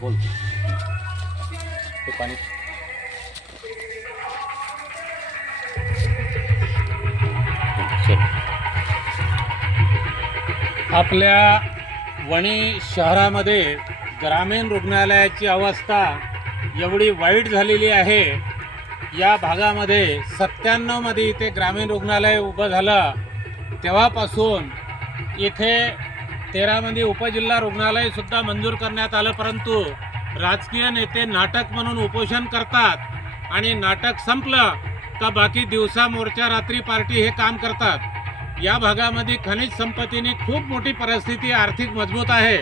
बोल ते पाणी आपल्या वणी शहरामध्ये ग्रामीण रुग्णालयाची अवस्था एवढी वाईट झालेली आहे। या भागामध्ये 97 मध्ये इथे ग्रामीण रुग्णालय उभं झालं, तेव्हापासून इथे 13 मध्ये उपजिल्हा रुग्णालय सुद्धा मंजूर करण्यात आलं, परंतु राजकीय नेते नाटक म्हणून उपोषण करतात आणि नाटक संपलं का बाकी दिवसा मोर्चा रात्री पार्टी हे काम करतात। या भागामध्ये खनिज संपत्तीने खूप मोठी परिस्थिती आर्थिक मजबूत आहे,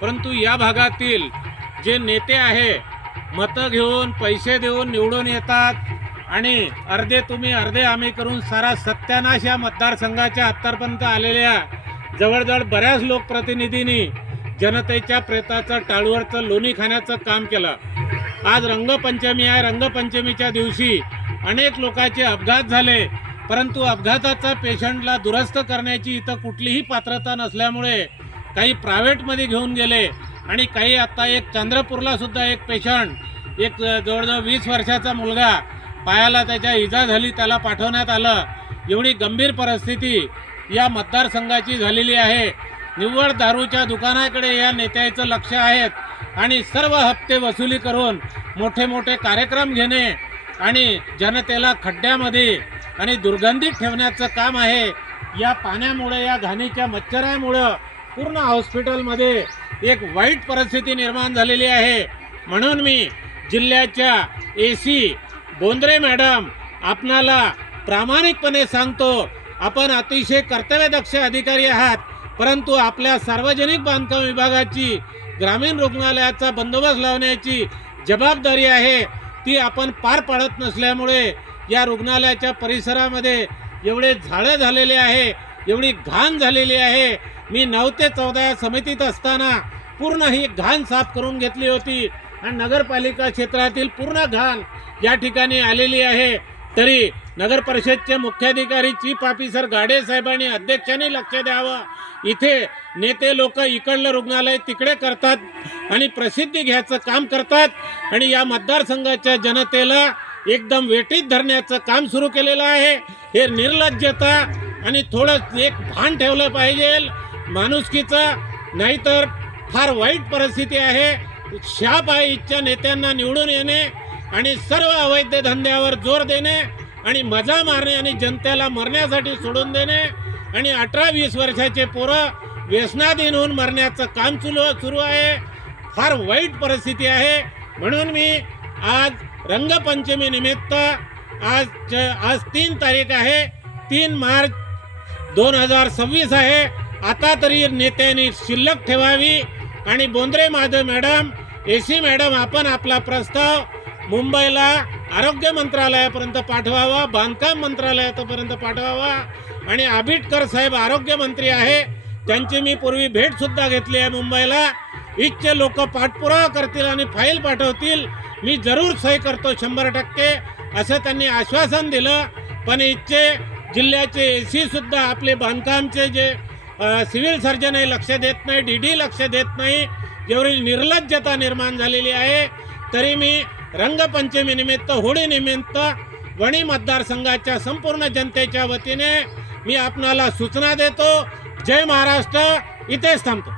परंतु या भागातील जे नेते आहे मतं घेऊन पैसे देऊन निवडून येतात आणि अर्धे तुम्ही अर्धे आम्ही करून सारा सत्यानाश या मतदारसंघाच्या अत्तरपर्यंत आलेल्या जवळजवळ बऱ्याच लोकप्रतिनिधींनी जनतेच्या प्रेताचं टाळूवरचं लोणी खाण्याचं काम केलं। आज रंगपंचमी आहे, रंगपंचमीच्या दिवशी अनेक लोकांचे अपघात झाले, परंतु अपघाताचा पेशंटला दुरुस्त करण्याची इथं कुठलीही पात्रता नसल्यामुळे काही प्रायव्हेटमध्ये घेऊन गेले आणि काही आता एक चंद्रपूरला सुद्धा एक पेशंट एक जवळजवळ 20 वर्षाचा मुलगा पायाला त्याच्या इजा झाली, त्याला पाठवण्यात आलं। एवढी गंभीर परिस्थिती या मतदारसंघाची झालेली आहे। निव्वळ दारूच्या दुकानाकडे या नेत्याचं लक्ष आहे आणि सर्व हप्ते वसुली करून मोठे मोठे कार्यक्रम घेणे आणि जनतेला खड्ड्यामध्ये आणि दुर्गंधीत ठेवण्याचं काम आहे। या पाण्यामुळे या घाणीच्या मच्छरामुळे पूर्ण हॉस्पिटलमध्ये एक वाईट परिस्थिती निर्माण झालेली आहे। म्हणून मी जिल्ह्याच्या एसी बोंद्रे मॅडम आपणाला प्रामाणिकपणे सांगतो, आपण अतिशय कर्तव्यदक्ष अधिकारी आहात, परंतु आपल्या सार्वजनिक बांधकाम विभागाची ग्रामीण रुग्णालयाचा बंदोबस्त लावण्याची जबाबदारी आहे ती आपण पार पाडत नसल्यामुळे या रुग्णालयाच्या परिसरामध्ये एवढे झाडं झालेले आहे, एवढी घाण झालेली आहे। मी 9 ते 14 या समितीत असताना पूर्ण ही घाण साफ करून घेतली होती आणि नगरपालिका क्षेत्रातील पूर्ण घाण या ठिकाणी आलेली आहे। तरी नगर परिषदचे मुख्याधिकारी चीफ ऑफिसर गाडे साहेबांनी अध्यक्षांनी लक्ष द्यावं। इथे नेते लोक इकडलं रुग्णालय तिकडे करतात आणि प्रसिद्धी घ्यायचं काम करतात आणि या मतदारसंघाच्या जनतेला एकदम वेठीत धरण्याचं काम सुरू केलेलं आहे. हे निर्लज्जता आणि थोडं एक भान ठेवलं पाहिजे माणुसकीचं, नाहीतर फार वाईट परिस्थिती आहे. शहापाईच्या नेत्यांना निवडून येणे आणि सर्व अवैध धंद्यावर जोर देणे आणि मजा मारणे आणि जनतेला मरण्यासाठी सोडून देणे आणि 18-20 वर्षाचे पोरं व्यसनाधीन होऊन मरण्याचं काम सुरू आहे. फार वाईट परिस्थिती आहे. म्हणून मी आज रंगपंचमी निमित्त आज 3 तारीख आहे, 3 मार्च 2026 आहे. आता तरी नेत्यांनी शिल्लक ठेवावी आणि Bondre Madhav madam, AC madam, आपण आपला प्रस्ताव मुंबईला आरोग्य मंत्रालयापर्यंत पाठवावा, बांधकाम मंत्रालयापर्यंत पाठवावा. आणि आबिटकर साहेब आरोग्य मंत्री आहे, त्यांची मी पूर्वी भेटसुद्धा घेतली आहे मुंबईला. इथचे लोक पाठपुरावा करतील आणि फाईल पाठवतील, मी जरूर सही करतो 100%, असं त्यांनी आश्वासन दिलं. पण इथचे जिल्ह्याचे AC सुद्धा आपले बांधकामचे जे सिव्हिल सर्जन आहे लक्ष देत नाही, DD लक्ष देत नाही. एवढी निर्लज्जता निर्माण झालेली आहे. तरी मी रंगपंचमी निमित्त, होळी निमित्त वणी मतदारसंघाच्या संपूर्ण जनतेच्या वतीने मी आपणाला सूचना देतो. जय महाराष्ट्र. इथेच थांबतो.